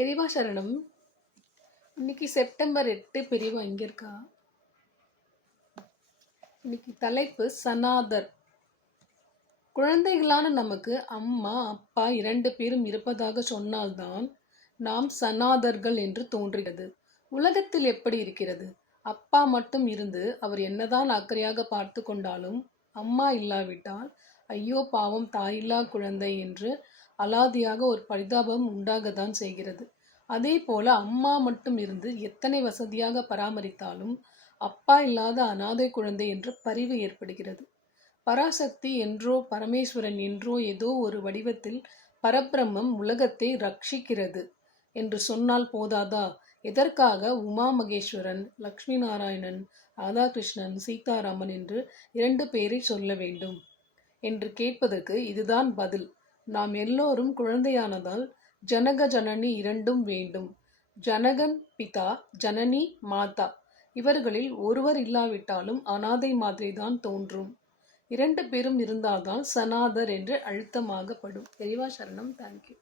பெரியவா சரணம் இன்னைக்கு செப்டம்பர் எட்டு பெரியவா அங்கே இருக்கா? இன்னைக்கு தலைப்பு சனாதர். குழந்தைகளான நமக்கு அம்மா அப்பா இரண்டு பேரும் இருப்பதாக சொன்னால்தான் நாம் சனாதர்கள் என்று தோன்றுகிறது. உலகத்தில் எப்படி இருக்கிறது? அப்பா மட்டும் இருந்து அவர் என்னதான் அக்கறையாக பார்த்து கொண்டாலும் அம்மா இல்லாவிட்டால் ஐயோ பாவம் தாயில்லா குழந்தை என்று அலாதியாக ஒரு பரிதாபம் உண்டாகத்தான் செய்கிறது. அதே போல அம்மா மட்டும் இருந்து எத்தனை வசதியாக பராமரித்தாலும் அப்பா இல்லாத அனாதை குழந்தை என்று பரிவு ஏற்படுகிறது. பராசக்தி என்றோ பரமேஸ்வரன் என்றோ ஏதோ ஒரு வடிவத்தில் பரபிரம்மம் உலகத்தை ரட்சிக்கிறது என்று சொன்னால் போதாதா? எதற்காக உமா மகேஸ்வரன் லக்ஷ்மி நாராயணன் ராதாகிருஷ்ணன் சீதாராமன் என்று இரண்டு பேரை சொல்ல வேண்டும்? என்று கேட்பதற்கு இதுதான் பதில். நாம் எல்லோரும் குழந்தையானதால் ஜனக ஜனனி இரண்டும் வேண்டும். ஜனகன் பிதா ஜனனி மாதா. இவர்களில் ஒருவர் இல்லாவிட்டாலும் அனாதை மாதிரி தான் தோன்றும். இரண்டு பேரும் இருந்தால்தான் சனாதர் என்று அழுத்தமாகப்படும். தெளிவா சரணம் தேங்க்யூ